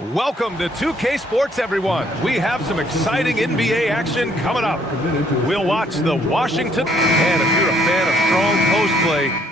Welcome to 2K Sports, everyone. We have some exciting NBA action coming up. We'll watch the Washington, and if you're a fan of strong post play,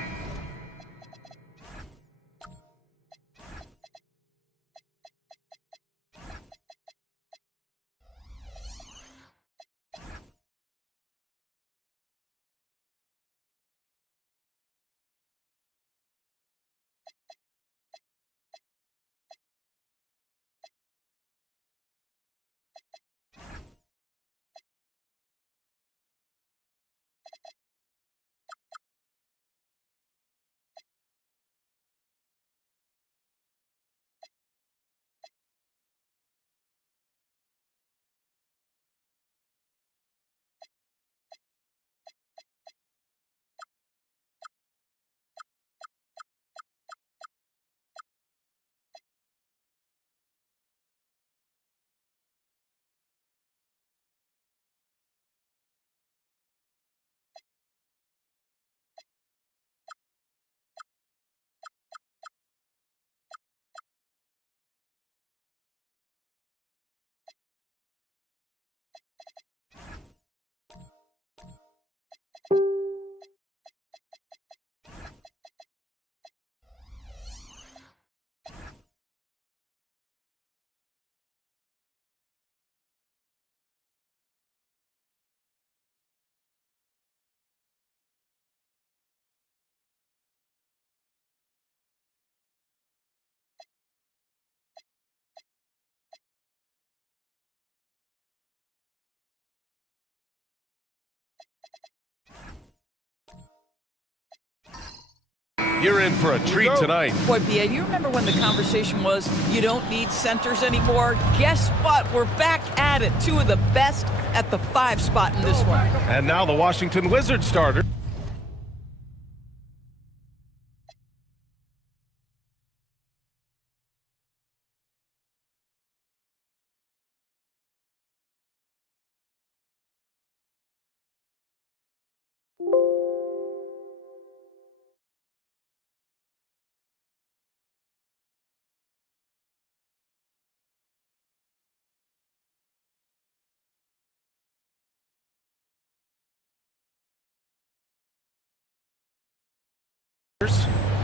you're in for a treat tonight. Boy, BA, you remember when the conversation was, you don't need centers anymore? Guess what? We're back at it. Two of the best at the 5 spot in this one. And now the Washington Wizards starter.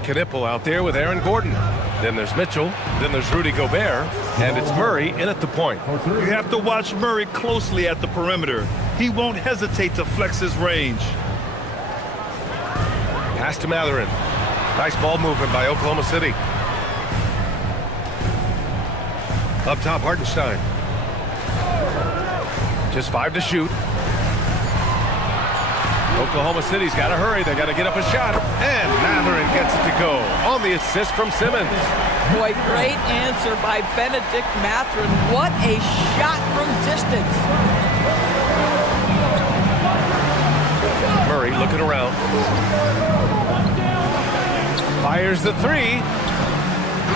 Knipple out there with Aaron Gordon. Then there's Mitchell. Then there's Rudy Gobert. And it's Murray in at the point. You have to watch Murray closely at the perimeter. He won't hesitate to flex his range. Pass to Mathurin. Nice ball movement by Oklahoma City. Up top, Hartenstein. Just 5 to shoot. Oklahoma City's got to hurry. They got to get up a shot. And Mathurin gets it to go on the assist from Simmons. Boy, great answer by Benedict Mathurin. What a shot from distance. Murray looking around. Fires the 3.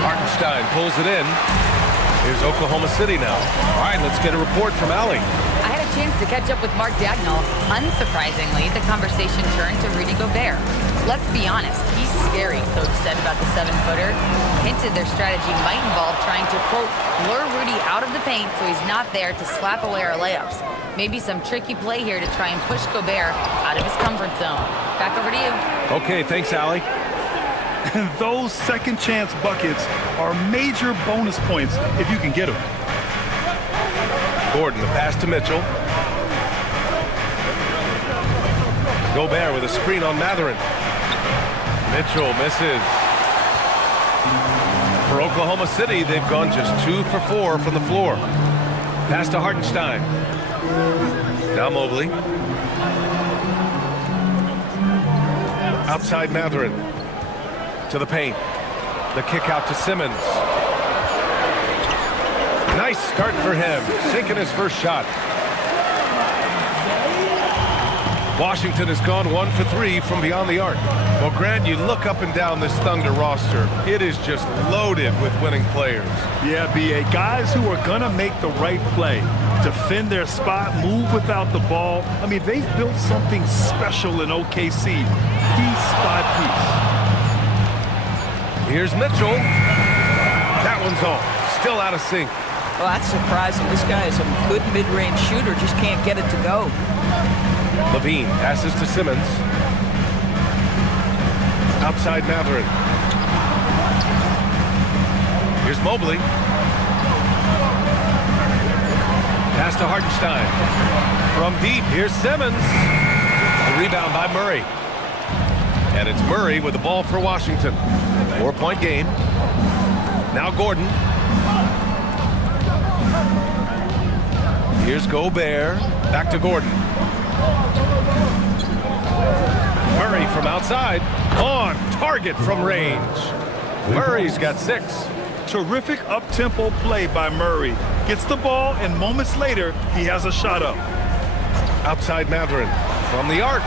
Hartenstein pulls it in. Here's Oklahoma City now. All right, let's get a report from Allie. I had a chance to catch up with Mark Dagnall. Unsurprisingly, the conversation turned to Rudy Gobert. Let's be honest, he's scary, Coach said about the 7-footer. Hinted their strategy might involve trying to, quote, lure Rudy out of the paint so he's not there to slap away our layups. Maybe some tricky play here to try and push Gobert out of his comfort zone. Back over to you. Okay, thanks, Allie. And those second chance buckets are major bonus points if you can get them. Gordon, the pass to Mitchell. Gobert with a screen on Mathurin. Mitchell misses. For Oklahoma City, they've gone just 2 for 4 from the floor. Pass to Hartenstein. Now Mobley. Outside Mathurin. To the paint. The kick out to Simmons. Nice start for him, sinking his first shot. Washington has gone 1 for 3 from beyond the arc. Well, Grant, you look up and down this Thunder roster. It is just loaded with winning players. Yeah, B.A. Guys who are going to make the right play, defend their spot, move without the ball. I mean, they've built something special in OKC, piece by piece. Here's Mitchell. That one's off. still out of sync. Well, that's surprising. This guy is a good mid-range shooter, just can't get it to go. Levine passes to Simmons. Outside Matherin. Here's Mobley. Pass to Hartenstein. From deep, here's Simmons. The rebound by Murray. And it's Murray with the ball for Washington. 4-point game. Now Gordon. Here's Gobert. Back to Gordon. Murray from outside. On target from range. Murray's got 6. Terrific up-tempo play by Murray. Gets the ball, and moments later, he has a shot up. Outside Matherin. From the arc.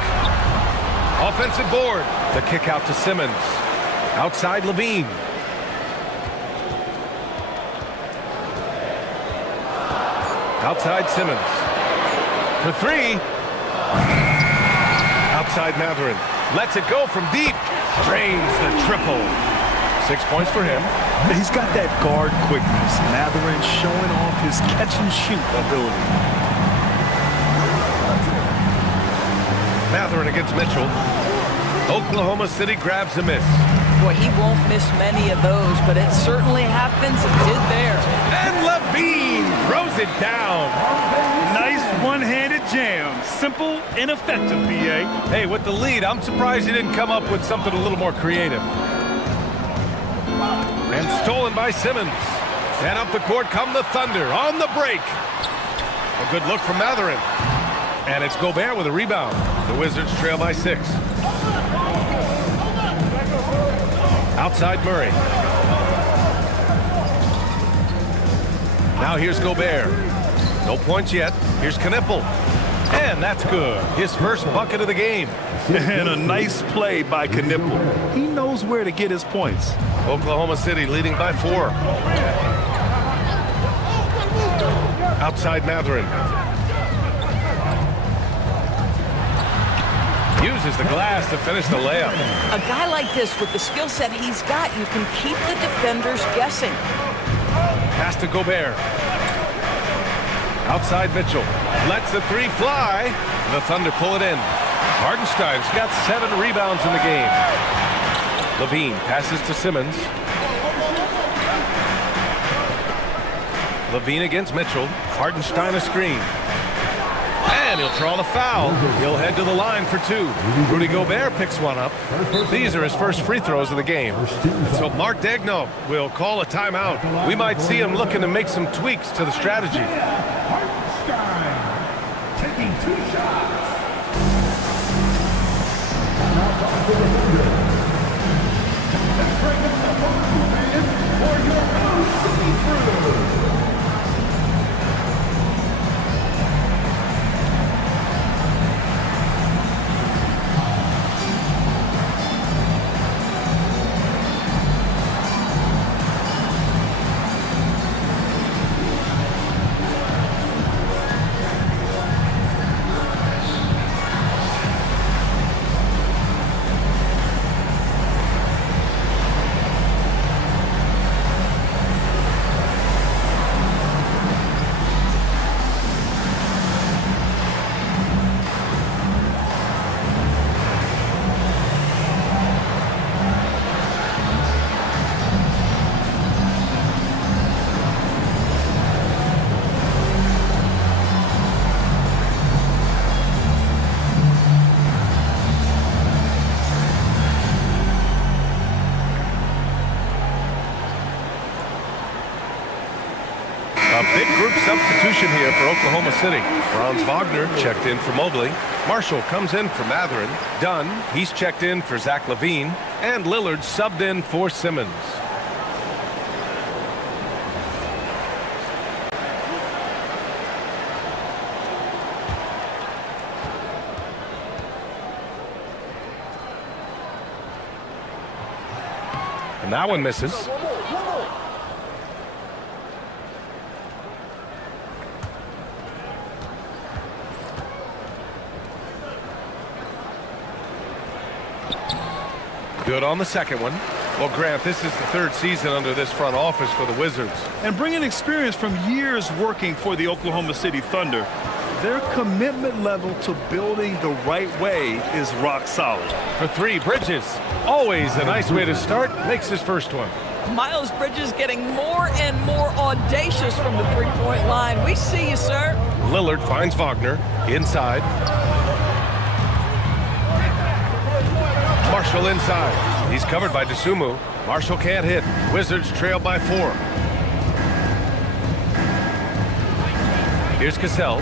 Offensive board. The kick out to Simmons. Outside Levine. Outside Simmons. For 3. Outside Matherin. Lets it go from deep. Drains the triple. 6 points for him. He's got that guard quickness. Matherin showing off his catch-and-shoot ability. Matherin against Mitchell. Oklahoma City grabs a miss. Boy, he won't miss many of those, but it certainly happens. It did there. And Levine throws it down. Nice one-handed jam. Simple and effective, B.A. Hey, with the lead, I'm surprised he didn't come up with something a little more creative. And stolen by Simmons. And up the court come the Thunder on the break. A good look from Matherin. And it's Gobert with a rebound. The Wizards trail by 6. Outside Murray. Now here's Gobert. No points yet. Here's Knipple. And that's good. His first bucket of the game. And a nice play by Knipple. He knows where to get his points. Oklahoma City leading by 4. Outside Matherin. Uses the glass to finish the layup. A guy like this, with the skill set he's got, you can keep the defenders guessing. Pass to Gobert. Outside Mitchell. Lets the 3 fly. The Thunder pull it in. Hartenstein's got 7 rebounds in the game. Levine passes to Simmons. Levine against Mitchell. Hartenstein a screen. And he'll draw the foul. He'll head to the line for 2. Rudy Gobert picks one up. These are his first free throws of the game. So Mark Daigneault will call a timeout. We might see him looking to make some tweaks to the strategy. Hartenstein taking 2 shots. For your own see-through. A big group substitution here for Oklahoma City. Franz Wagner checked in for Mobley. Marshall comes in for Matherin. Dunn, he's checked in for Zach LaVine. And Lillard subbed in for Simmons. And that one misses. Good on the second one. Well, Grant, this is the third season under this front office for the Wizards. And bringing experience from years working for the Oklahoma City Thunder, their commitment level to building the right way is rock solid. For three, Bridges. Always a nice way to start. Makes his first one. Miles Bridges getting more and more audacious from the three-point line. We see you, sir. Lillard finds Wagner inside. Marshall inside. He's covered by Dosunmu. Marshall can't hit. Wizards trail by 4. Here's Cassell.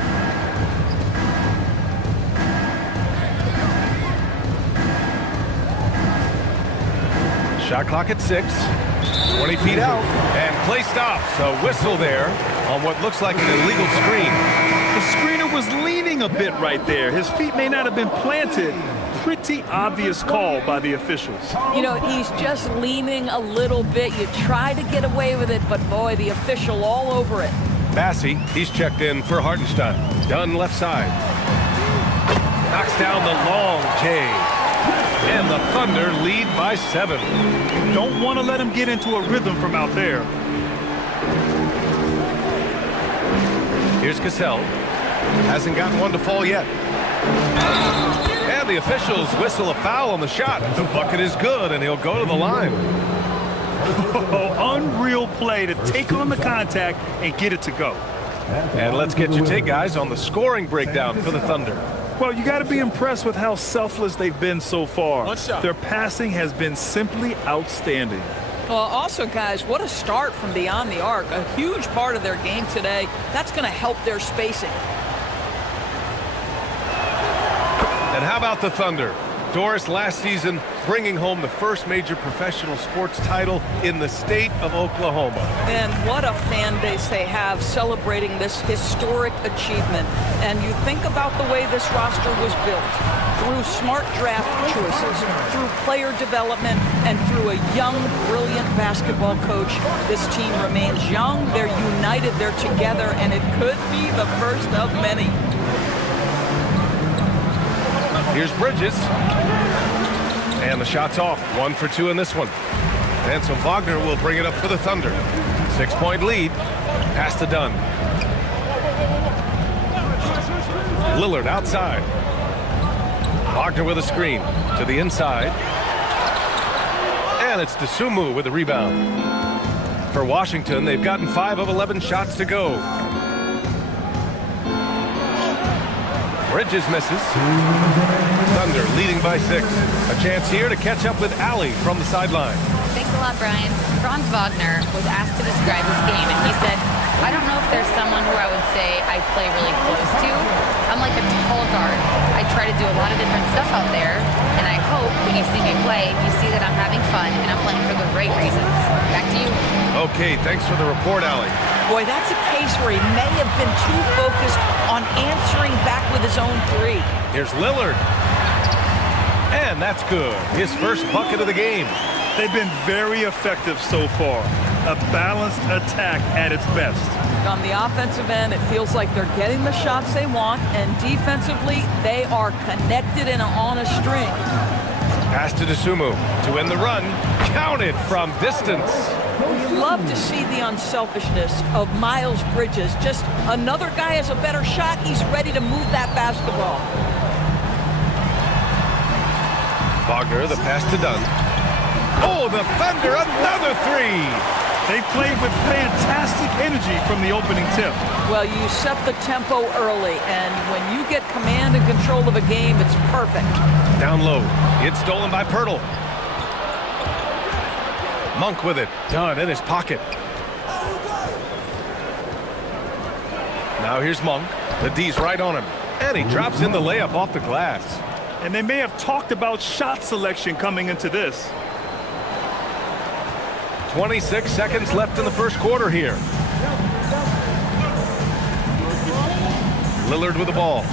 Shot clock at 6. 20 feet out. And play stops. A whistle there on what looks like an illegal screen. The screener was leaning a bit right there. His feet may not have been planted. Pretty obvious call by the officials. You know, he's just leaning a little bit. You try to get away with it, but boy, the official all over it. Massey, he's checked in for Hartenstein. Dunn left side. Knocks down the long J. And the Thunder lead by 7. Don't want to let him get into a rhythm from out there. Here's Cassell. Hasn't gotten one to fall yet. And the officials whistle a foul on the shot. The bucket is good, and he'll go to the line. Oh, unreal play to take on the contact and get it to go. And let's get your take, guys, on the scoring breakdown for the Thunder. Well, you got to be impressed with how selfless they've been so far. Their passing has been simply outstanding. Well, also, guys, what a start from beyond the arc. A huge part of their game today. That's going to help their spacing. And how about the Thunder? Doris, last season, bringing home the first major professional sports title in the state of Oklahoma. And what a fan base they have celebrating this historic achievement. And you think about the way this roster was built, through smart draft choices, through player development, and through a young, brilliant basketball coach. This team remains young, they're united, they're together, and it could be the first of many. Here's Bridges. And the shot's off. 1 for 2 in this one. And so Wagner will bring it up for the Thunder. 6-point lead. Pass to Dunn. Lillard outside. Wagner with a screen to the inside. And it's Dosunmu with the rebound. For Washington, they've gotten 5 of 11 shots to go. Bridges misses. Thunder leading by 6. A chance here to catch up with Allie from the sideline. Thanks a lot, Brian. Franz Wagner was asked to describe his game, and he said, I don't know if there's someone who I would say I play really close to. I'm like a tall guard. I try to do a lot of different stuff out there, and I hope when you see me play, you see that I'm having fun and I'm playing for the right reasons. Back to you. Okay, thanks for the report, Allie. Boy, that's a case where he may have been too focused on answering back with his own 3. Here's Lillard. And that's good. His first bucket of the game. They've been very effective so far. A balanced attack at its best. On the offensive end, it feels like they're getting the shots they want, and defensively, they are connected and on a string. Pass to Dosunmu to end the run. Counted from distance. You love to see the unselfishness of Miles Bridges. Just another guy has a better shot. He's ready to move that basketball. Wagner, the pass to Dunn. Oh, the Thunder, another 3. They played with fantastic energy from the opening tip. Well, you set the tempo early, and when you get command and control of a game, it's perfect. Down low. It's stolen by Pirtle. Monk with it. Dunn in his pocket. Now here's Monk. The D's right on him. And he drops in the layup off the glass. And they may have talked about shot selection coming into this. 26 seconds left in the first quarter here. Lillard with the ball.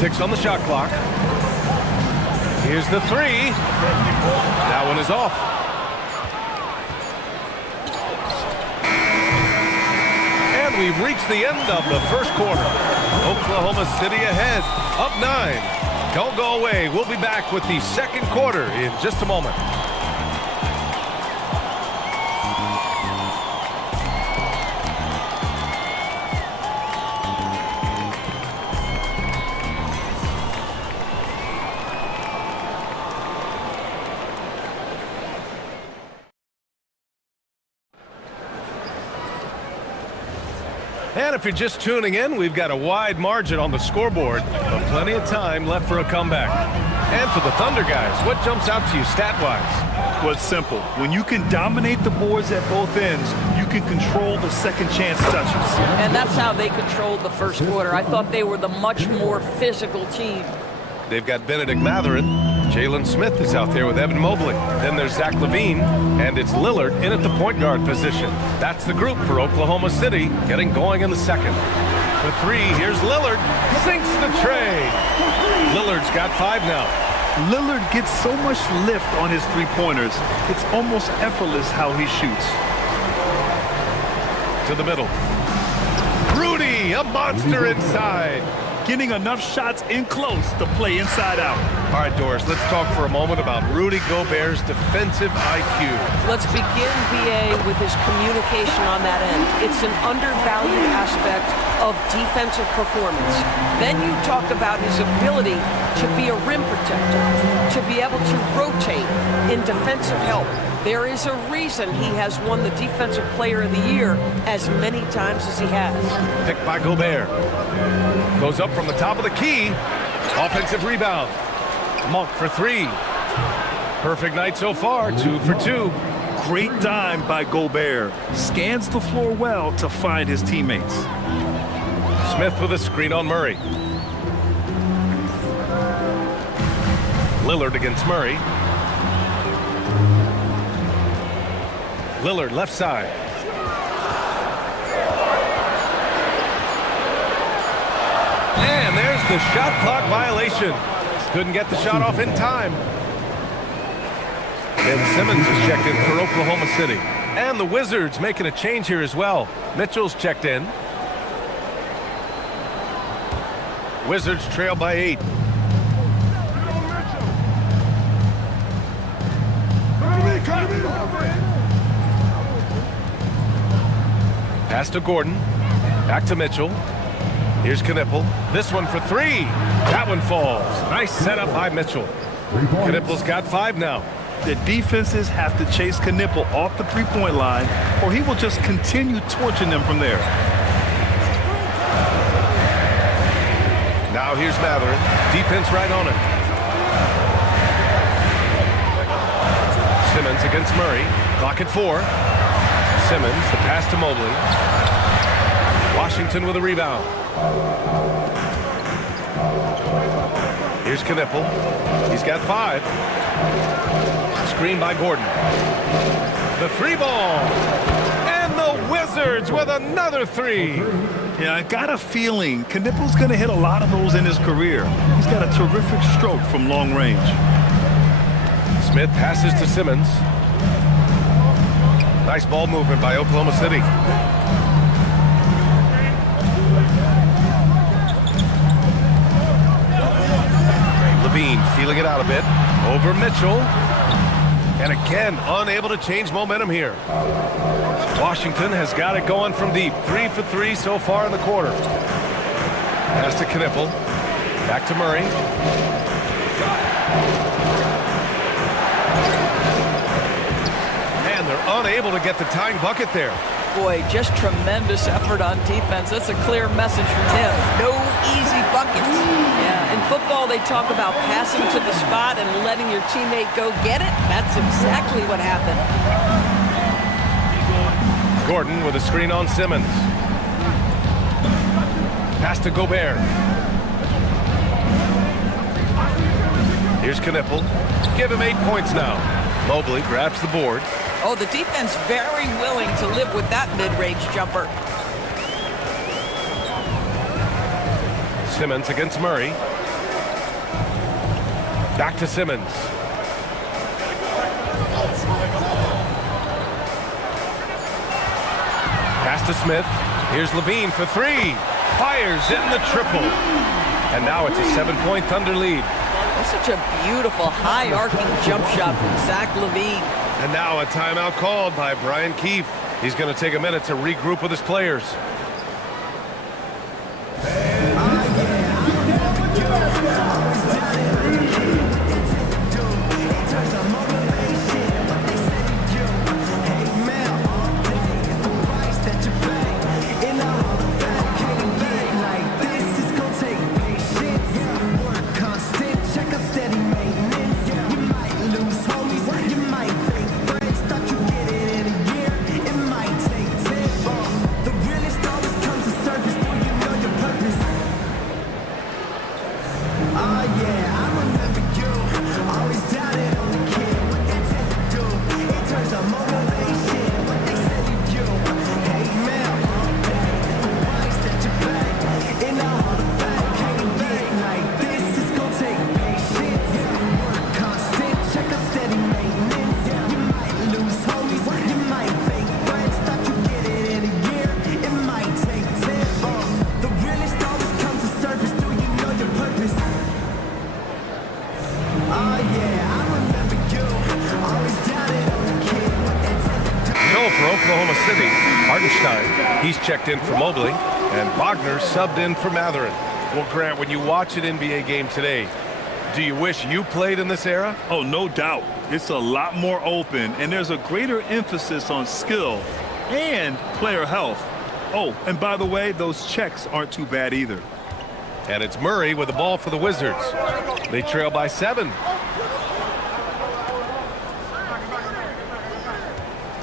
Six on the shot clock. Here's the 3. That one is off. And we've reached the end of the first quarter. Oklahoma City ahead, up 9. Don't go away. We'll be back with the second quarter in just a moment. And if you're just tuning in, we've got a wide margin on the scoreboard, but plenty of time left for a comeback. And for the Thunder guys, what jumps out to you stat-wise? Well, it's simple. When you can dominate the boards at both ends, you can control the second chance touches. And that's how they controlled the first quarter. I thought they were the much more physical team. They've got Benedict Mathurin. Jalen Smith is out there with Evan Mobley. Then there's Zach LaVine, and it's Lillard in at the point guard position. That's the group for Oklahoma City, getting going in the second. For 3, here's Lillard. Sinks the tray. Lillard's got 5 now. Lillard gets so much lift on his three-pointers. It's almost effortless how he shoots. To the middle. Rudy, a monster inside. Getting enough shots in close to play inside out. All right, Doris, let's talk for a moment about Rudy Gobert's defensive IQ. Let's begin, B.A., with his communication on that end. It's an undervalued aspect of defensive performance. Then you talk about his ability to be a rim protector, to be able to rotate in defensive help. There is a reason he has won the Defensive Player of the Year as many times as he has. Picked by Gobert. Goes up from the top of the key. Offensive rebound. Monk for 3. Perfect night so far, 2 for 2. Great dime by Gobert. Scans the floor well to find his teammates. Smith with a screen on Murray. Lillard against Murray. Lillard left side. And there's the shot clock violation. Couldn't get the shot off in time. Ben Simmons is checked in for Oklahoma City. And the Wizards making a change here as well. Mitchell's checked in. Wizards trail by 8. Pass to Gordon. Back to Mitchell. Here's Knipple. This one for 3. That one falls. Nice setup by Mitchell. Knipple's got 5 now. The defenses have to chase Knipple off the three-point line, or he will just continue torching them from there. Now here's Mathurin. Defense right on it. Simmons against Murray. Clock at 4. Simmons, the pass to Mobley. Washington with a rebound. Here's Knipple. He's got 5. Screen by Gordon. The 3-ball. And the Wizards with another 3. Yeah, I got a feeling Knipple's going to hit a lot of those in his career. He's got a terrific stroke from long range. Smith passes to Simmons. Nice ball movement by Oklahoma City. LaVine feeling it out a bit. Over Mitchell. And again, unable to change momentum here. Washington has got it going from deep. 3 for 3 so far in the quarter. Pass to Knipple. Back to Murray. And they're unable to get the tying bucket there. Boy, just tremendous effort on defense. That's a clear message from him. No easy buckets. Yeah, in football, they talk about passing to the spot and letting your teammate go get it. That's exactly what happened. Gordon with a screen on Simmons. Pass to Gobert. Here's Knipple. Give him 8 points now. Mobley grabs the board. Oh, the defense very willing to live with that mid-range jumper. Simmons against Murray. Back to Simmons. Pass to Smith. Here's LaVine for 3. Fires in the triple. And now it's a 7-point Thunder lead. That's such a beautiful, high-arcing jump shot from Zach LaVine. And now a timeout called by Brian Keefe. He's going to take a minute to regroup with his players. For Oklahoma City, Hartenstein, he's checked in for Mobley, and Wagner subbed in for Matherin. Well, Grant, when you watch an NBA game today, do you wish you played in this era? Oh, no doubt. It's a lot more open, and there's a greater emphasis on skill and player health. Oh, and by the way, those checks aren't too bad either. And it's Murray with the ball for the Wizards. They trail by 7.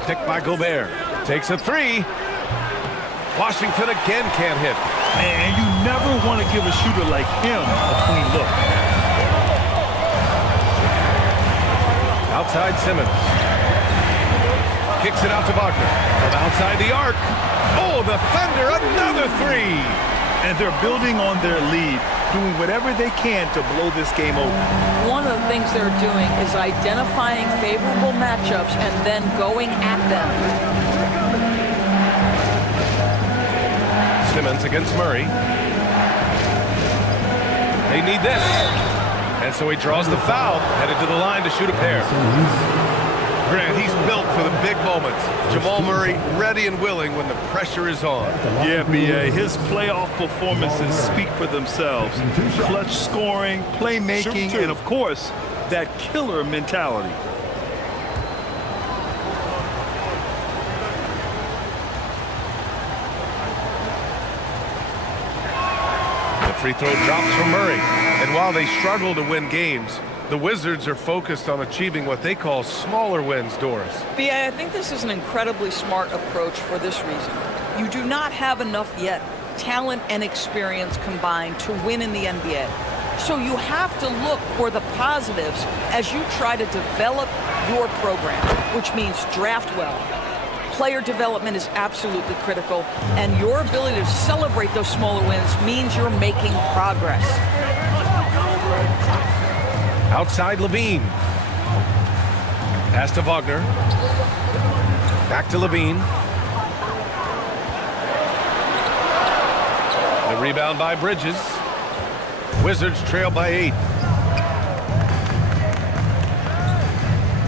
Picked by Gobert. Takes a 3. Washington again can't hit. And you never want to give a shooter like him a clean look. Outside Simmons. Kicks it out to Wagner. From outside the arc. Oh, the Thunder, another 3. And they're building on their lead, doing whatever they can to blow this game open. One of the things they're doing is identifying favorable matchups and then going at them. Simmons against Murray. They need this. And so he draws the foul, headed to the line to shoot a pair. Grant, he's built for the big moments. Jamal Murray ready and willing when the pressure is on. Yeah, B.A., his playoff performances speak for themselves. Clutch scoring, playmaking, and of course, that killer mentality. The free throw drops from Murray. And while they struggle to win games, the Wizards are focused on achieving what they call smaller wins, Doris. B.A., I think this is an incredibly smart approach for this reason. You do not have enough yet talent and experience combined to win in the NBA. So you have to look for the positives as you try to develop your program, which means draft well. Player development is absolutely critical, and your ability to celebrate those smaller wins means you're making progress. Outside LaVine. Pass to Wagner. Back to LaVine. The rebound by Bridges. Wizards trail by 8.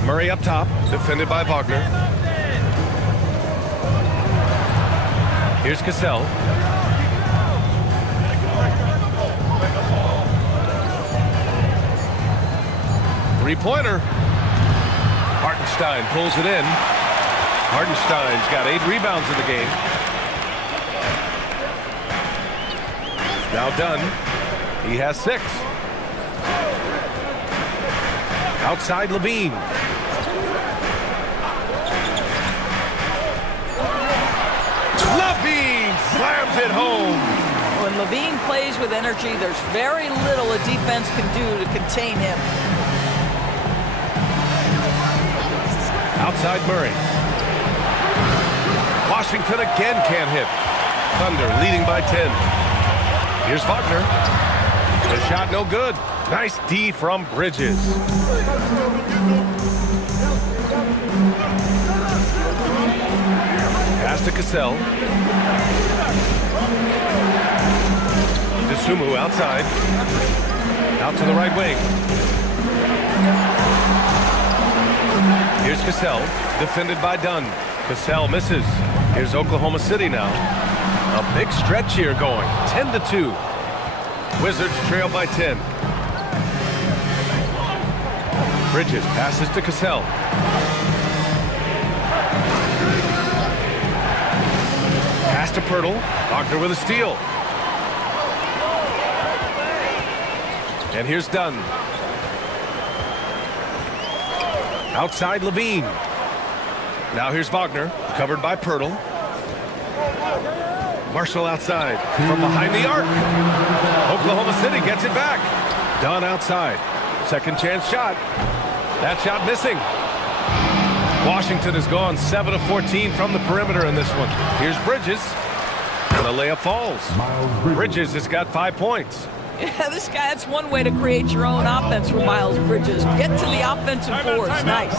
Murray up top, defended by Wagner. Here's Cassell. Three-pointer. Hartenstein pulls it in. Hartenstein's got 8 rebounds in the game. Now done. He has 6. Outside LaVine. LaVine slams it home. When LaVine plays with energy, there's very little a defense can do to contain him. Outside Murray. Washington again can't hit. Thunder leading by 10. Here's Wagner. The shot no good. Nice D from Bridges. Pass to Cassell. Sumu outside. Out to the right wing. Here's Cassell, defended by Dunn. Cassell misses. Here's Oklahoma City now. A big stretch here going, 10-2. Wizards trail by 10. Bridges passes to Cassell. Pass to Pirtle. Wagner with a steal. And here's Dunn. Outside Levine. Now here's Wagner, covered by Pirtle. Marshall outside, from behind the arc. Oklahoma City gets it back. Dunn outside. Second chance shot. That shot missing. Washington has gone 7 of 14 from the perimeter in this one. Here's Bridges. And the layup falls. Bridges has got 5 points. Yeah, this guy, that's one way to create your own offense for Miles Bridges. Get to the offensive boards. Nice.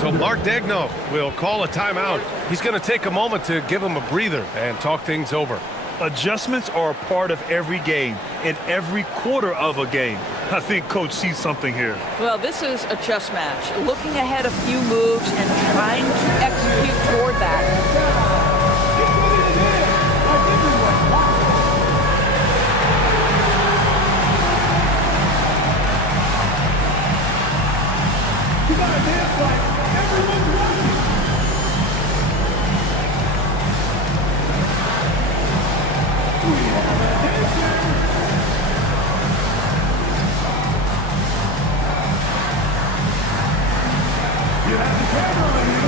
So Mark Daigneault will call a timeout. He's going to take a moment to give him a breather and talk things over. Adjustments are a part of every game, in every quarter of a game. I think Coach sees something here. Well, this is a chess match. Looking ahead a few moves and trying to execute toward that. You gotta dance like everyone's watching. We have a dancer. You have the camera on you.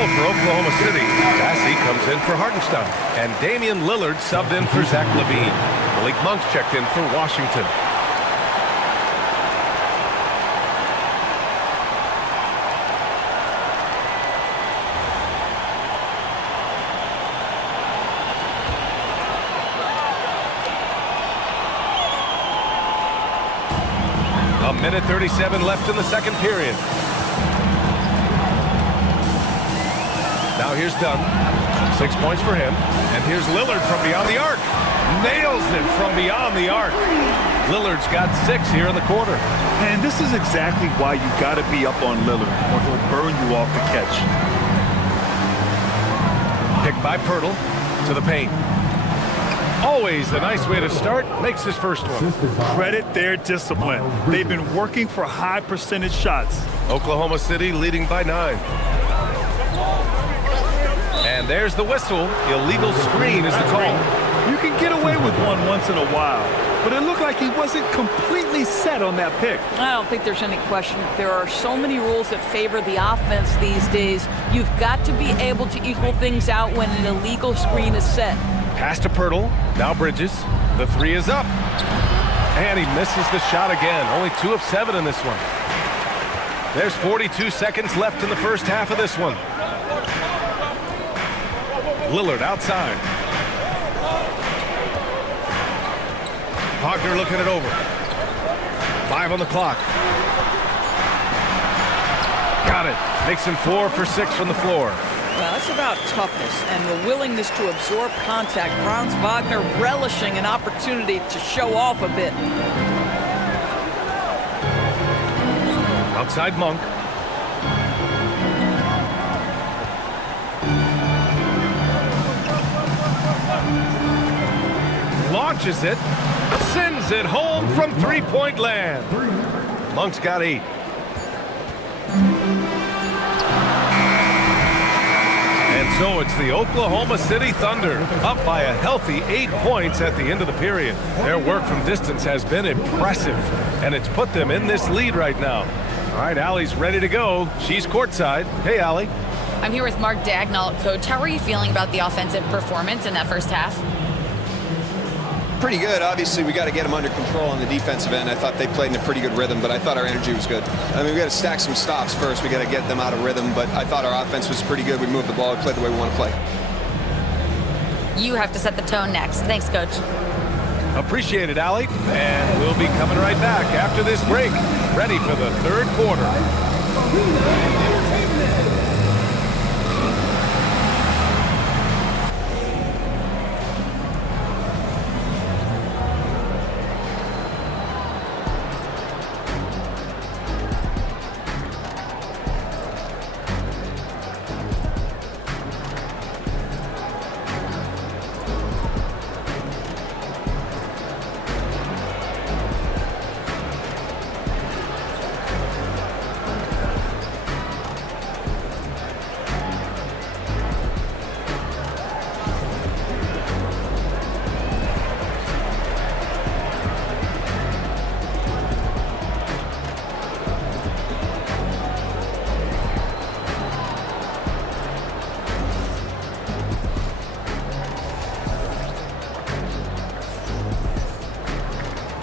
For Oklahoma City, Bassey comes in for Hartenstein. And Damian Lillard subbed in for Zach LaVine. Malik Monk's checked in for Washington. A minute 37 left in the second period. Now here's Dunn. 6 points for him. And here's Lillard from beyond the arc. Nails it from beyond the arc. Lillard's got 6 here in the quarter. And this is exactly why you got to be up on Lillard, or he'll burn you off the catch. Picked by Pirtle to the paint. Always a nice way to start. Makes his first one. Credit their discipline. They've been working for high percentage shots. Oklahoma City leading by 9. And there's the whistle. Illegal screen is the call. You can get away with one once in a while, but it looked like he wasn't completely set on that pick. I don't think there's any question. There are so many rules that favor the offense these days. You've got to be able to equal things out when an illegal screen is set. Pass to Pirtle. Now Bridges. The 3 is up. And he misses the shot again. Only 2 of 7 in this one. There's 42 seconds left in the first half of this one. Lillard outside. Wagner looking it over. 5 on the clock. Got it. Makes him 4 for 6 from the floor. Well, that's about toughness and the willingness to absorb contact. Franz Wagner relishing an opportunity to show off a bit. Outside Monk. Launches it, sends it home from three-point land. Monk's got 8. And so it's the Oklahoma City Thunder up by a healthy 8 points at the end of the period. Their work from distance has been impressive, and it's put them in this lead right now. All right, Allie's ready to go. She's courtside. Hey, Allie. I'm here with Mark Dagnall. Coach, how are you feeling about the offensive performance in that first half? Pretty good. Obviously, we got to get them under control on the defensive end. I thought they played in a pretty good rhythm, but I thought our energy was good. I mean, we got to stack some stops first. We got to get them out of rhythm, but I thought our offense was pretty good. We moved the ball, we played the way we want to play. You have to set the tone next. Thanks, Coach. Appreciate it, Allie. And we'll be coming right back after this break, ready for the third quarter.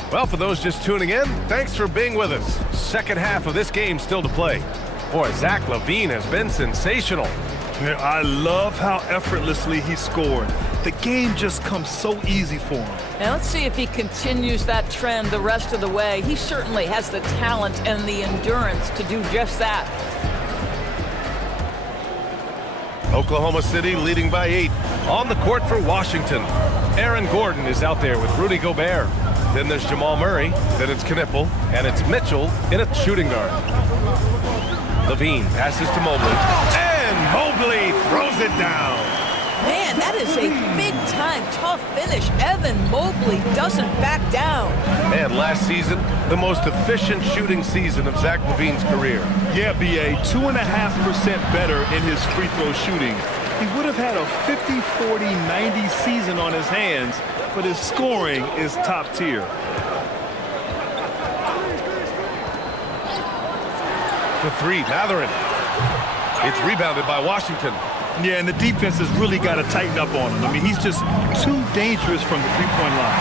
Well, for those just tuning in, thanks for being with us. Second half of this game still to play. Boy, Zach LaVine has been sensational. Yeah, I love how effortlessly he scored. The game just comes so easy for him. Now let's see if he continues that trend the rest of the way. He certainly has the talent and the endurance to do just that. Oklahoma City leading by 8. On the court for Washington, Aaron Gordon is out there with Rudy Gobert. Then there's Jamal Murray, then it's Knipple, and it's Mitchell in a shooting guard. LaVine passes to Mobley, and Mobley throws it down. Man, that is a big-time tough finish. Evan Mobley doesn't back down. And last season, the most efficient shooting season of Zach LaVine's career. Yeah, B.A., 2.5% better in his free throw shooting. He would have had a 50, 40, 90 season on his hands, but his scoring is top tier. For three, Mathurin. It's rebounded by Washington. Yeah, and the defense has really got to tighten up on him. I mean, he's just too dangerous from the three-point line.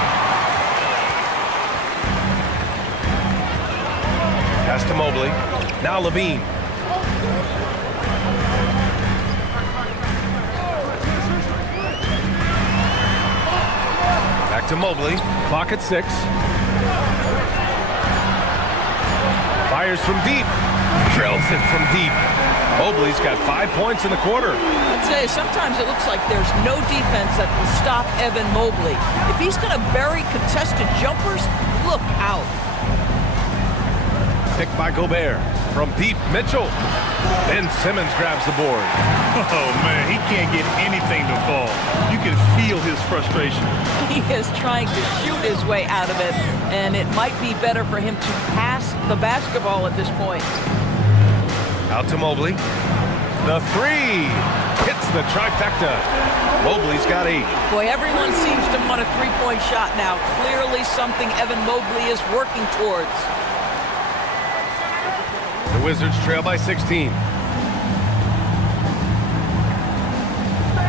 Pass to Mobley. Now LaVine. Back to Mobley. Clock at 6. Fires from deep. Drills it from deep. Mobley's got 5 points in the quarter. I'd say sometimes it looks like there's no defense that will stop Evan Mobley. If he's going to bury contested jumpers, look out. Picked by Gobert. From deep, Mitchell. Then Simmons grabs the board. Oh, man, he can't get anything to fall. You can feel his frustration. He is trying to shoot his way out of it, and it might be better for him to pass the basketball at this point. Out to Mobley. The three. Hits the trifecta. Mobley's got 8. Boy, everyone seems to want a three-point shot now. Clearly something Evan Mobley is working towards. The Wizards trail by 16.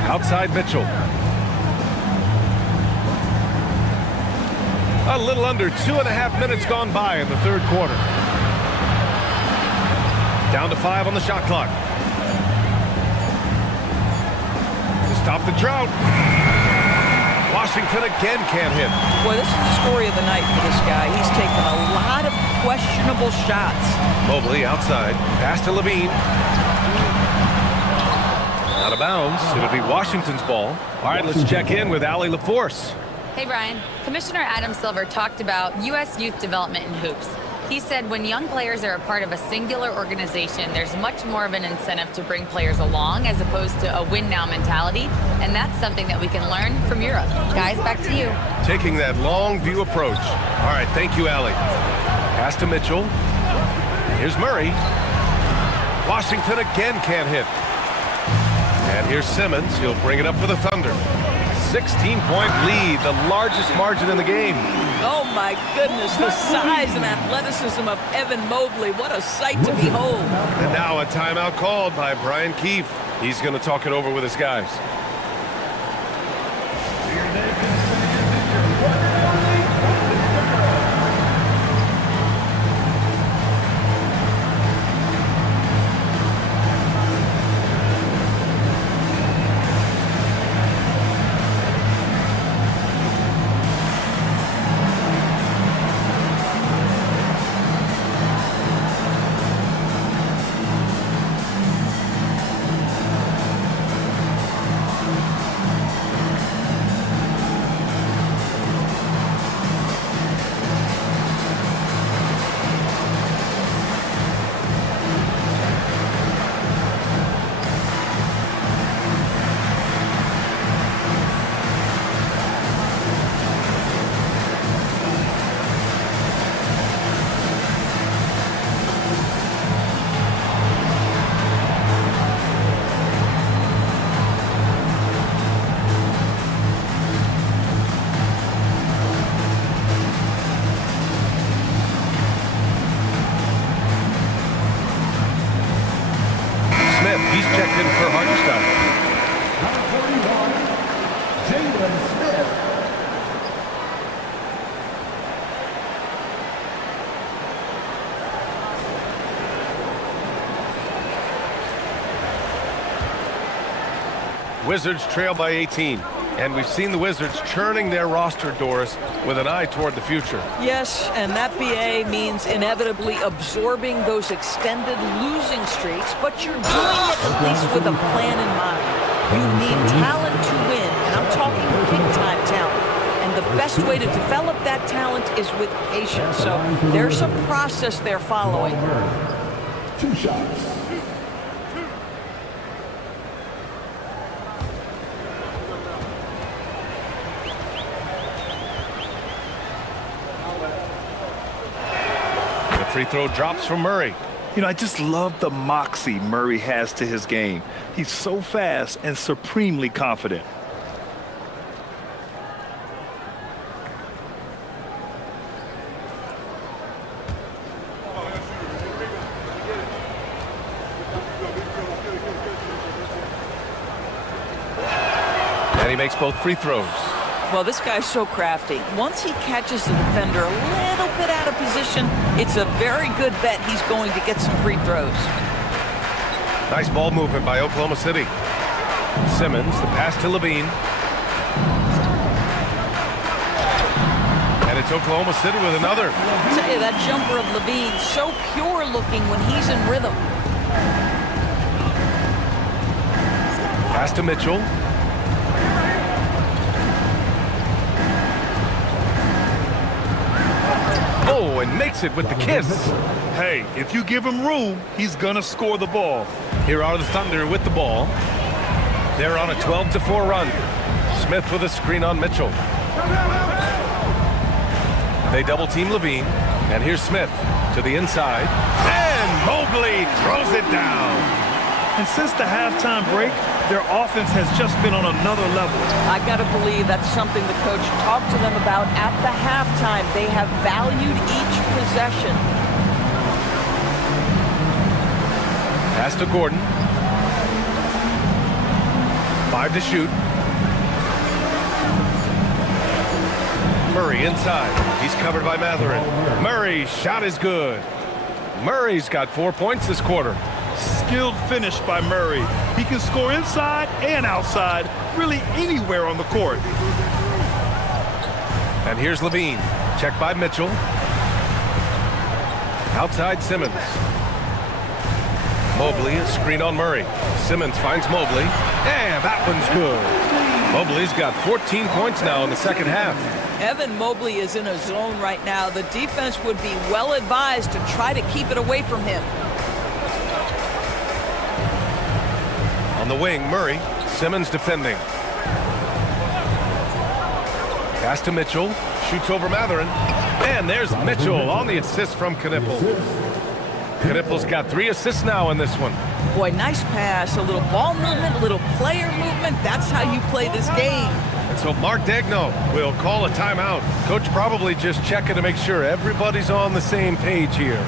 Outside Mitchell. A little under 2.5 minutes gone by in the third quarter. Down to 5 on the shot clock. To stop the drought. Washington again can't hit. Boy, this is the story of the night for this guy. He's taken a lot of questionable shots. Mobley outside. Pass to LaVine. Out of bounds. It'll be Washington's ball. All right, let's check in with Allie LaForce. Hey, Brian. Commissioner Adam Silver talked about U.S. youth development in hoops. He said when young players are a part of a singular organization, there's much more of an incentive to bring players along as opposed to a win-now mentality, and that's something that we can learn from Europe. Guys, back to you. Taking that long view approach. All right, thank you, Allie. Pass to Mitchell. Here's Murray. Washington again can't hit. And here's Simmons. He'll bring it up for the Thunder. 16-point lead, the largest margin in the game. Oh, my goodness, the size and athleticism of Evan Mobley. What a sight to behold. And now a timeout called by Brian Keefe. He's going to talk it over with his guys. He's checked in for Hartenstein. Number 41, Jalen Smith. Wizards trail by 18. And we've seen the Wizards churning their roster doors with an eye toward the future. Yes, and that BA means inevitably absorbing those extended losing streaks, but you're doing it at least with a plan in mind. You need talent to win, and I'm talking big-time talent. And the best way to develop that talent is with patience. So there's a process they're following. 2 shots. Free throw drops from Murray. You know, I just love the moxie Murray has to his game. He's so fast and supremely confident. And he makes both free throws. Well, this guy's so crafty. Once he catches the defender a little bit out of position, it's a very good bet he's going to get some free throws. Nice ball movement by Oklahoma City. Simmons, the pass to Levine. And it's Oklahoma City with another. I'll tell you, that jumper of Levine, so pure looking when he's in rhythm. Pass to Mitchell. Oh, and makes it with the kiss. Hey, if you give him room, he's gonna score the ball. Here are the Thunder with the ball. They're on a 12-4 run. Smith with a screen on Mitchell. They double team Levine. And here's Smith to the inside. And Mobley throws it down. And since the halftime break, their offense has just been on another level. I got to believe that's something the coach talked to them about at the halftime. They have valued each possession. Pass to Gordon. 5 to shoot. Murray inside. He's covered by Matherin. Murray's shot is good. Murray's got 4 points this quarter. Skilled finish by Murray. He can score inside and outside, really anywhere on the court. And here's Levine. Checked by Mitchell. Outside Simmons. Mobley, a screen on Murray. Simmons finds Mobley. And that one's good. Mobley's got 14 points now in the second half. Evan Mobley is in a zone right now. The defense would be well advised to try to keep it away from him. On the wing, Murray. Simmons defending. Pass to Mitchell. Shoots over Matherin. And there's Mitchell on the assist from Knipple. Knipple's got 3 assists now in this one. Boy, nice pass. A little ball movement, a little player movement. That's how you play this game. And so Mark Daigneault will call a timeout. Coach probably just checking to make sure everybody's on the same page here.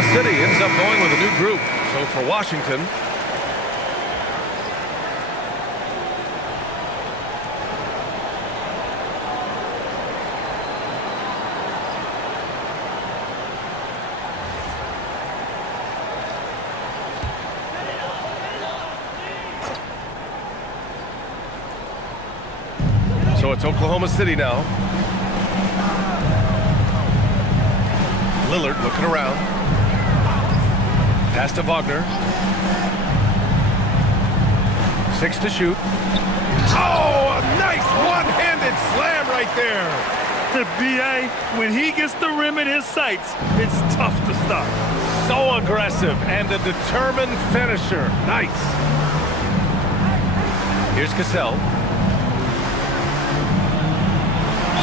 Oklahoma City ends up going with a new group. So for Washington, so it's Oklahoma City now. Lillard looking around. Pass to Wagner. 6 to shoot. Oh, a nice one-handed slam right there. The BA, when he gets the rim in his sights, it's tough to stop. So aggressive and a determined finisher. Nice. Here's Cassell.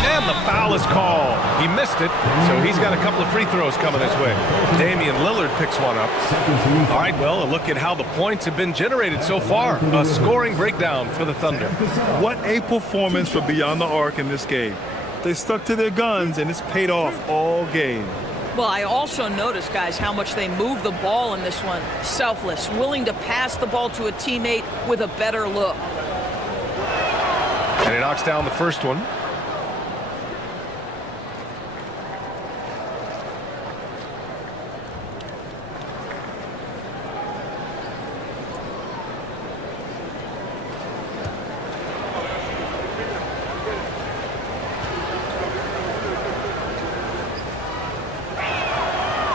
And the foul is called. He missed it, so he's got a couple of free throws coming his way. Damian Lillard picks one up. All right, well, a look at how the points have been generated so far. A scoring breakdown for the Thunder. What a performance for Beyond the Arc in this game. They stuck to their guns, and it's paid off all game. Well, I also noticed, guys, how much they move the ball in this one. Selfless, willing to pass the ball to a teammate with a better look. And he knocks down the first one.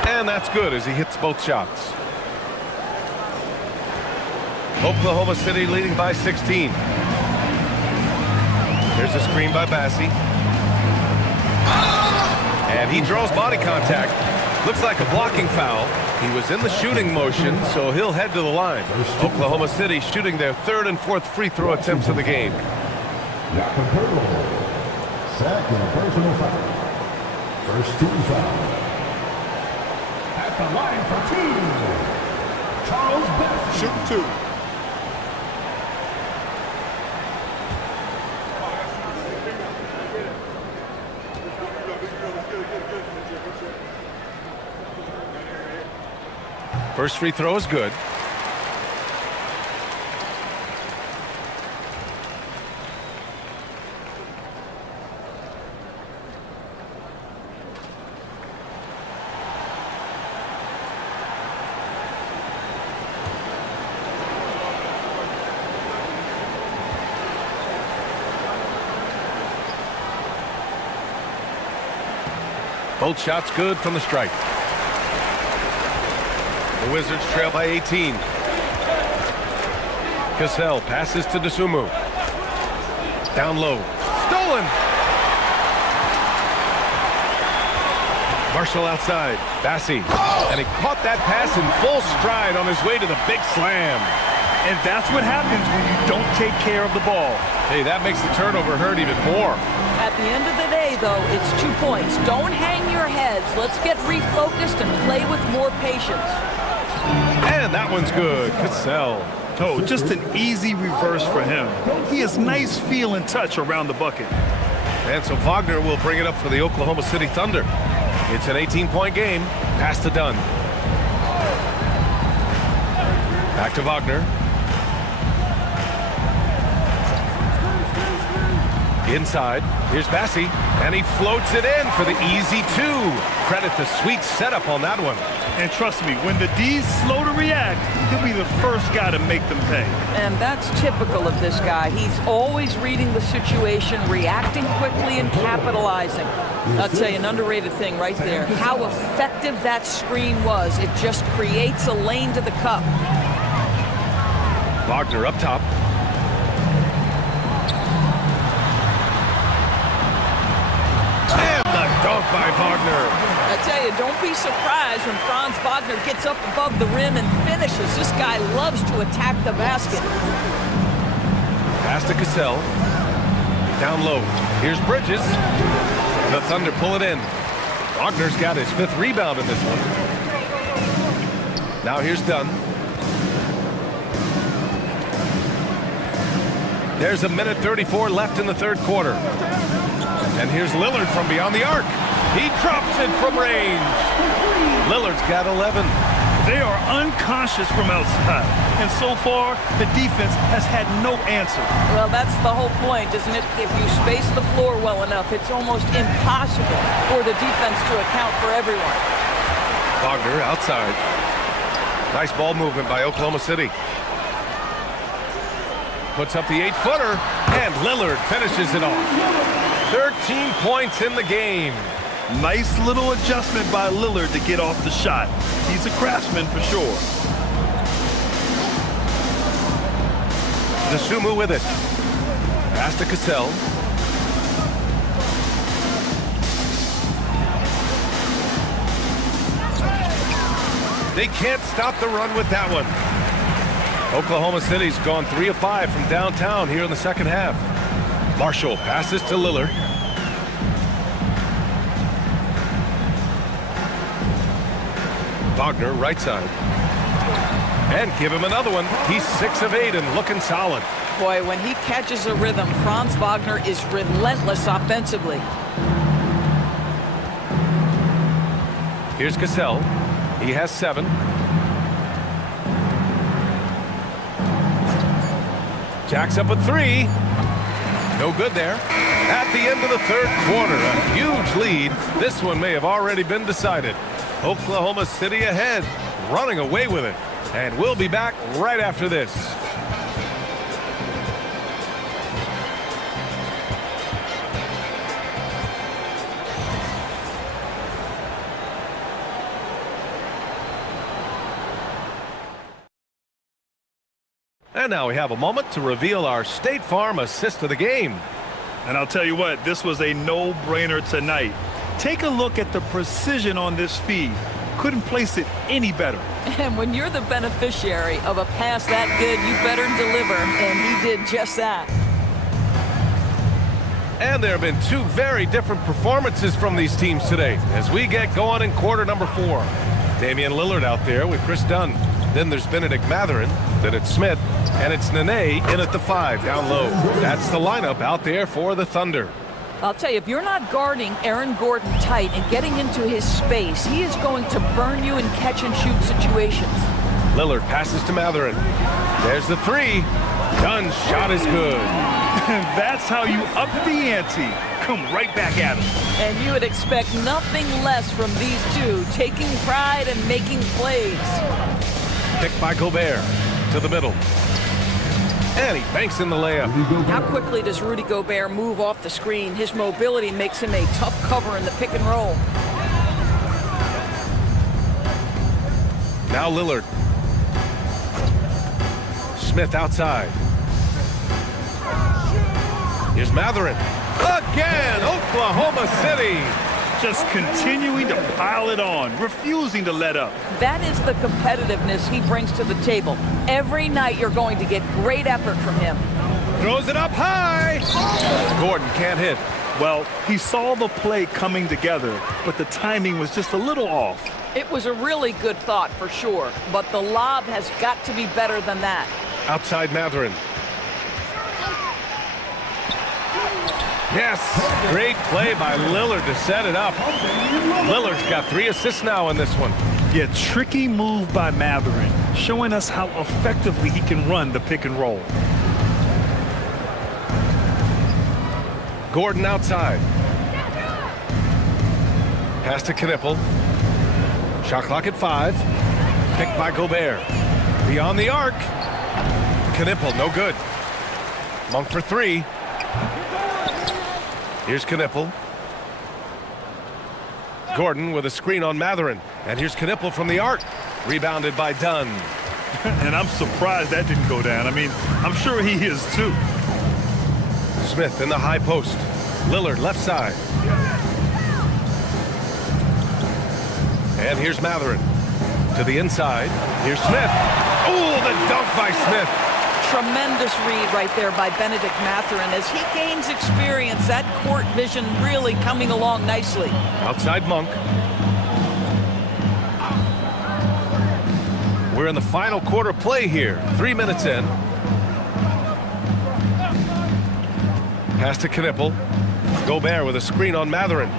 And that's good as he hits both shots. Oklahoma City leading by 16. There's a screen by Bassi. And he draws body contact. Looks like a blocking foul. He was in the shooting motion, so he'll head to the line. Oklahoma City shooting their third and fourth free throw attempts of the game. Second personal foul. First team foul. At the line for two, Charles Best. Shoot two. First free throw is good. Both shots good from the stripe. The Wizards trail by 18. Cassell passes to Dosunmu. Down low. Stolen! Marshall outside. Bassi. And he caught that pass in full stride on his way to the big slam. And that's what happens when you don't take care of the ball. Hey, that makes the turnover hurt even more. At the end of the day, though, it's 2 points. Don't hang your heads. Let's get refocused and play with more patience. And that one's good. Cassell. Oh, just an easy reverse for him. He has nice feel and touch around the bucket. And so Wagner will bring it up for the Oklahoma City Thunder. It's an 18-point game. Pass to Dunn. Back to Wagner. Inside, here's Bassi, and he floats it in for the easy 2. Credit the sweet setup on that one. And trust me, when the D's slow to react, he'll be the first guy to make them pay. And that's typical of this guy. He's always reading the situation, reacting quickly, and capitalizing. I'll tell you, an underrated thing right there. How effective that screen was. It just creates a lane to the cup. Wagner up top. Dunk by Wagner. I tell you, don't be surprised when Franz Wagner gets up above the rim and finishes. This guy loves to attack the basket. Pass to Cassell. Down low. Here's Bridges. The Thunder pull it in. Wagner's got his 5th rebound in this one. Now here's Dunn. There's a minute 34 left in the third quarter. And here's Lillard from beyond the arc. He drops it from range. Lillard's got 11. They are unconscious from outside, and so far, the defense has had no answer. Well, that's the whole point, isn't it? If you space the floor well enough, it's almost impossible for the defense to account for everyone. Wagner outside. Nice ball movement by Oklahoma City. Puts up the 8-footer, and Lillard finishes it off. 13 points in the game. Nice little adjustment by Lillard to get off the shot. He's a craftsman for sure. DeSumo with it. Pass to Cassell. They can't stop the run with that one. Oklahoma City's gone 3 of 5 from downtown here in the second half. Marshall passes to Lillard. Wagner right side. And give him another one. He's 6 of 8 and looking solid. Boy, when he catches a rhythm, Franz Wagner is relentless offensively. Here's Cassell. He has 7. Jacks up with 3. No good there. At the end of the third quarter, a huge lead. This one may have already been decided. Oklahoma City ahead, running away with it. And we'll be back right after this. And now we have a moment to reveal our State Farm assist of the game. And I'll tell you what, this was a no-brainer tonight. Take a look at the precision on this feed. Couldn't place it any better. And when you're the beneficiary of a pass that good, you better deliver, and he did just that. And there have been 2 very different performances from these teams today as we get going in quarter number 4. Damian Lillard out there with Chris Dunn. Then there's Benedict Mathurin. Then it's Smith. And it's Nene in at the 5 down low. That's the lineup out there for the Thunder. I'll tell you, if you're not guarding Aaron Gordon tight and getting into his space, he is going to burn you in catch-and-shoot situations. Lillard passes to Mathurin. There's the 3. Dunn's shot is good. That's how you up the ante. Come right back at him. And you would expect nothing less from these two, taking pride and making plays. Picked by Gobert to the middle. And he banks in the layup. How quickly does Rudy Gobert move off the screen? His mobility makes him a tough cover in the pick and roll. Now Lillard. Smith outside. Here's Mathurin. Again, Oklahoma City. Just continuing to pile it on, refusing to let up. That is the competitiveness he brings to the table. Every night you're going to get great effort from him. Throws it up high. Gordon can't hit. Well, he saw the play coming together, but the timing was just a little off. It was a really good thought for sure, but the lob has got to be better than that. Outside Mathurin. Yes, great play by Lillard to set it up. Lillard's got 3 assists now in this one. Yeah, tricky move by Mathurin, showing us how effectively he can run the pick and roll. Gordon outside. Pass to Knipple. Shot clock at 5. Picked by Gobert. Beyond the arc. Knipple, no good. Monk for 3. Here's Knipple. Gordon with a screen on Mathurin. And here's Knipple from the arc. Rebounded by Dunn. And I'm surprised that didn't go down. I mean, I'm sure he is too. Smith in the high post. Lillard left side. And here's Mathurin. To the inside. Here's Smith. Oh, the dunk by Smith. Tremendous read right there by Benedict Mathurin. As he gains experience, that court vision really coming along nicely. Outside Monk. We're in the final quarter play here. 3 minutes in. Pass to Knipple. Gobert with a screen on Mathurin.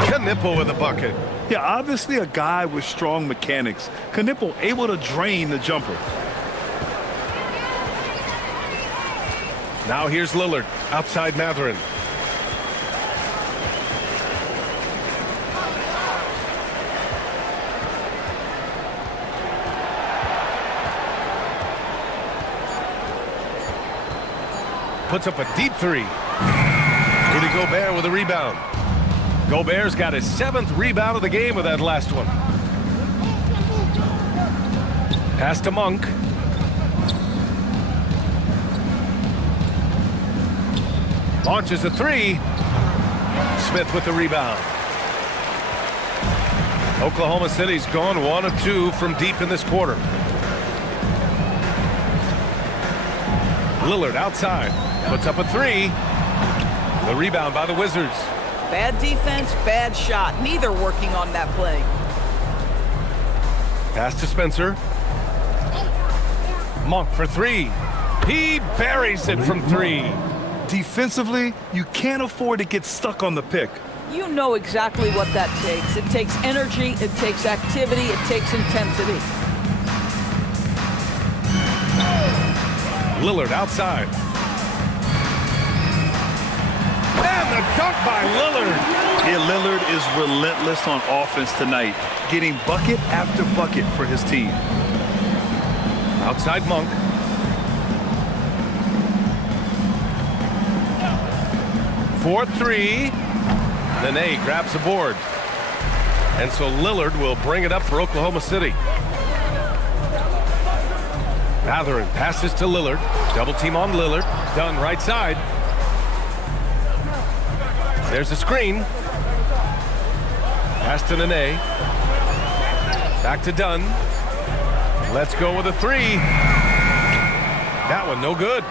Knipple with a bucket. Yeah, obviously a guy with strong mechanics. Knipple able to drain the jumper. Now here's Lillard, outside Mathurin. Puts up a deep three. Rudy Gobert with a rebound. Gobert's got his 7th rebound of the game with that last one. Pass to Monk. Launches a three. Smith with the rebound. Oklahoma City's gone 1 of 2 from deep in this quarter. Lillard outside. Puts up a three. The rebound by the Wizards. Bad defense, bad shot. Neither working on that play. Pass to Spencer. Monk for three. He buries it from three. Defensively, you can't afford to get stuck on the pick. You know exactly what that takes. It takes energy, it takes activity, it takes intensity. Lillard outside. And the dunk by Lillard. Yeah, Lillard is relentless on offense tonight, getting bucket after bucket for his team. Outside Monk. For three. Nene grabs the board. And so Lillard will bring it up for Oklahoma City. Mathurin passes to Lillard. Double team on Lillard. Dunn right side. There's a screen. Pass to Nene. Back to Dunn. Let's go with a three. That one no good.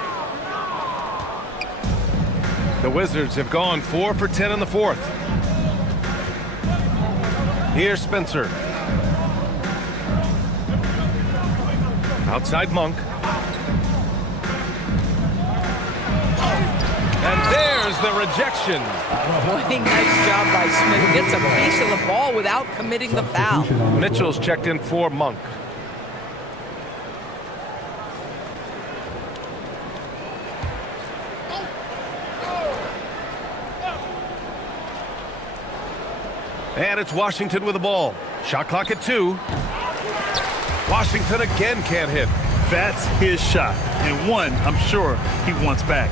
The Wizards have gone 4 for 10 in the fourth. Here's Spencer. Outside Monk. And there's the rejection. Boy, nice job by Smith. Gets a piece of the ball without committing the foul. Mitchell's checked in for Monk. And it's Washington with the ball. Shot clock at 2. Washington again can't hit. That's his shot, and one I'm sure he wants back.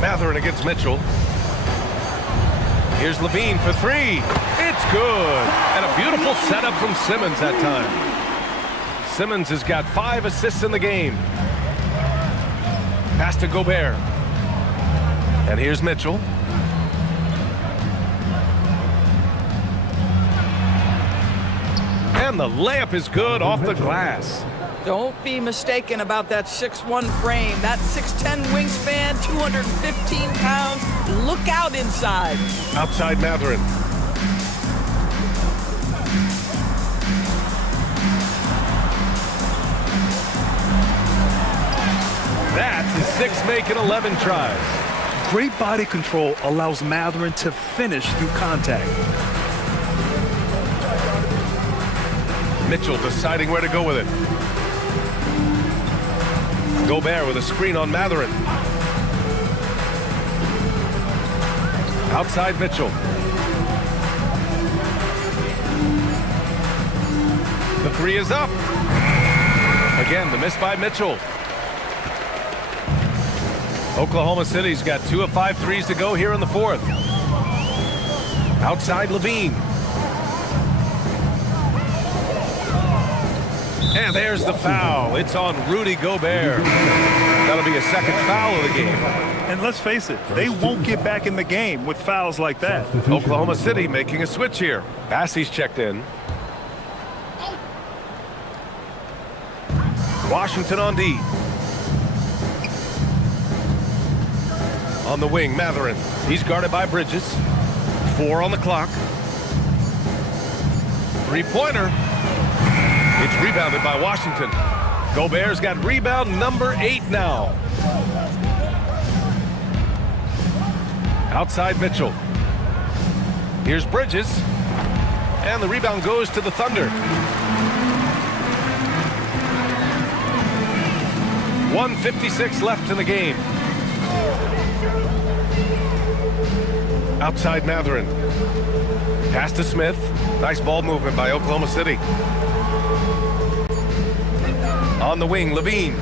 Mathurin against Mitchell. Here's Levine for three. It's good. And a beautiful setup from Simmons that time. Simmons has got 5 assists in the game. Pass to Gobert. And here's Mitchell. And the layup is good off the glass. Don't be mistaken about that 6'1" frame. That 6'10" wingspan, 215 pounds. Look out inside. Outside Mathurin. That's his 6 make and 11 tries. Great body control allows Mathurin to finish through contact. Mitchell deciding where to go with it. Gobert with a screen on Mathurin. Outside Mitchell. The three is up. Again, the miss by Mitchell. Oklahoma City's got 2 of 5 threes to go here in the fourth. Outside Levine. And there's the foul. It's on Rudy Gobert. That'll be a second foul of the game. And let's face it, they won't get back in the game with fouls like that. Oklahoma City making a switch here. Bassey's checked in. Washington on D. On the wing, Mathurin. He's guarded by Bridges. 4 on the clock. Three-pointer. It's rebounded by Washington. Gobert's got rebound number 8 now. Outside Mitchell. Here's Bridges. And the rebound goes to the Thunder. 1:56 left in the game. Outside Matherin. Pass to Smith. Nice ball movement by Oklahoma City. On the wing, Levine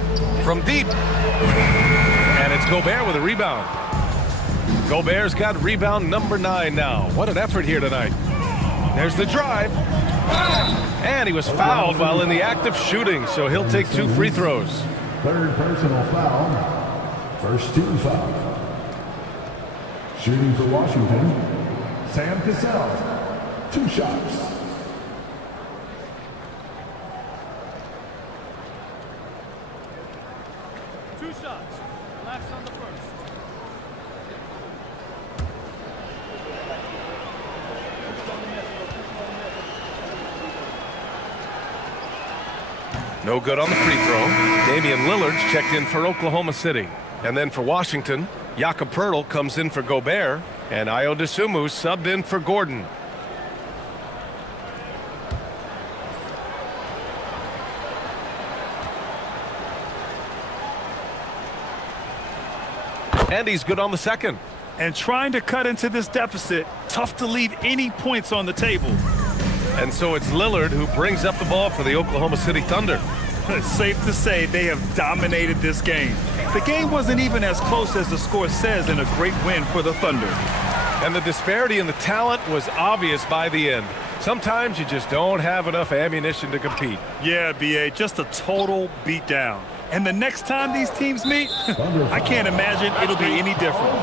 from deep. And it's Gobert with a rebound. Gobert's got rebound number 9 now. What an effort here tonight. There's the drive. And he was fouled while in the act of shooting, so he'll take 2 free throws. Third personal foul. First team foul. Shooting for Washington, Sam Cassell. 2 shots. Last on the first. No good on the free throw. Damian Lillard's checked in for Oklahoma City. And then for Washington, Jakob Poeltl comes in for Gobert, and Ayo Dosunmu subbed in for Gordon. And he's good on the second. And trying to cut into this deficit, tough to leave any points on the table. And so it's Lillard who brings up the ball for the Oklahoma City Thunder. It's safe to say they have dominated this game. The game wasn't even as close as the score says in a great win for the Thunder. And the disparity in the talent was obvious by the end. Sometimes you just don't have enough ammunition to compete. Yeah, B.A., just a total beatdown. And the next time these teams meet, I can't imagine it'll be any different.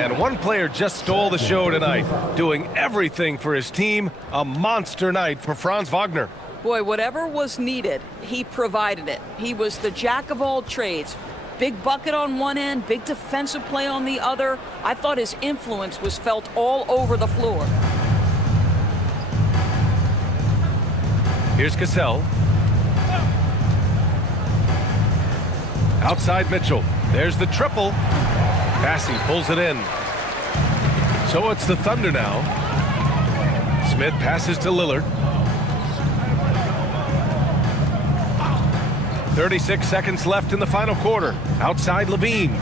And one player just stole the show tonight, doing everything for his team. A monster night for Franz Wagner. Boy, whatever was needed, he provided it. He was the jack of all trades. Big bucket on one end, big defensive play on the other. I thought his influence was felt all over the floor. Here's Cassell. Outside Mitchell. There's the triple. Passy pulls it in. So it's the Thunder now. Smith passes to Lillard. 36 seconds left in the final quarter. Outside Levine.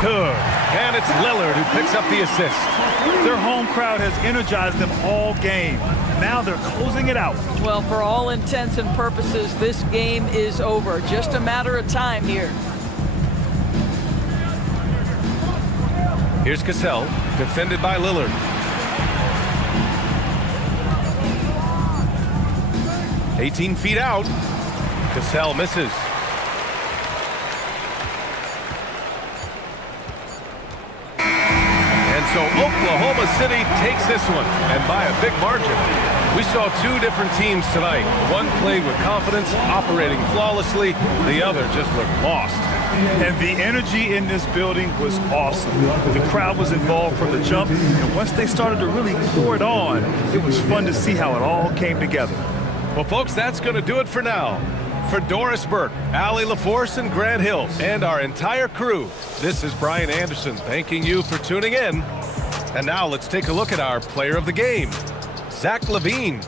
Good. And it's Lillard who picks up the assist. Their home crowd has energized them all game. Now they're closing it out. Well, for all intents and purposes, this game is over. Just a matter of time here. Here's Cassell, defended by Lillard. 18 feet out. Cassell misses. And so Oklahoma City takes this one, and by a big margin. We saw 2 different teams tonight. One played with confidence, operating flawlessly. The other just looked lost. And the energy in this building was awesome. The crowd was involved from the jump, and once they started to really pour it on, it was fun to see how it all came together. Well, folks, that's going to do it for now. For Doris Burke, Allie LaForce, and Grant Hill, and our entire crew, this is Brian Anderson thanking you for tuning in. And now let's take a look at our player of the game, Zach LaVine.